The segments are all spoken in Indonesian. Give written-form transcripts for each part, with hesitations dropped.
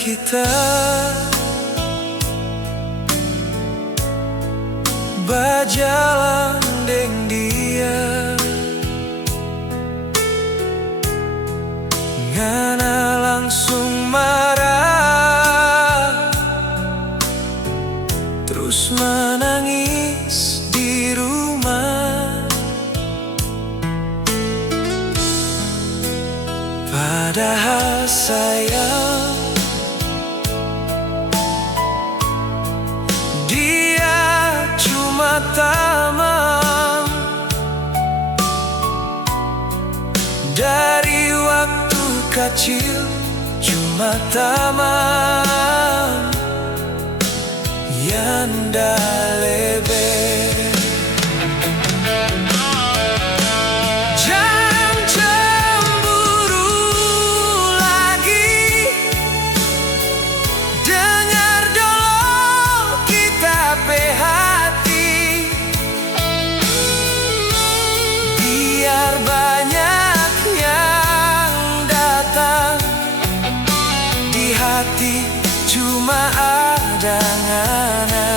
Kita berjalan deng dia, ngana langsung marah, terus menangis di rumah. Padahal sayang, teman dari waktu kecil, cuma teman yang lebih. Jangan cemburu lagi, dengar dulu kita banyak yang datang, di hati cuma ada ngana.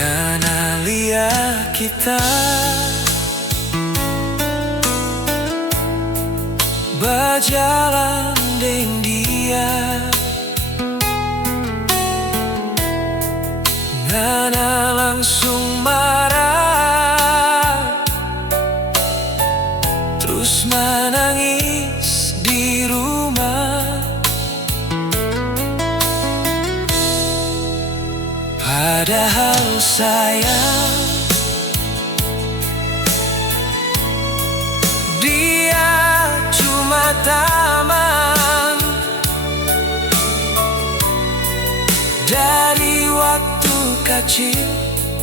Ngana lihat kita berjalan deng dia, ngana langsung marah, terus menangis di rumah. Padahal sayang, dia cuma teman dari waktu kecil,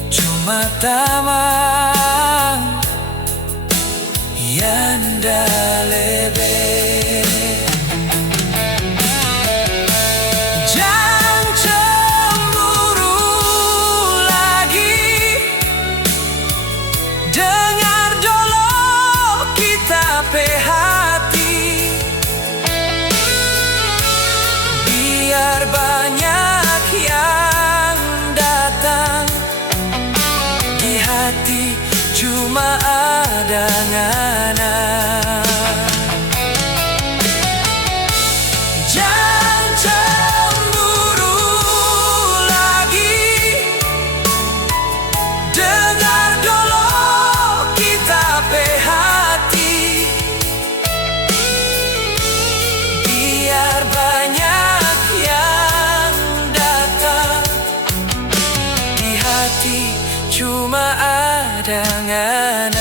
cuma teman yang lebih. Banyak yang datang, di hati cuma ada ngana. Jangan cemburu lagi, dengar dulu kita hati, biar banyak cuma ada ngana.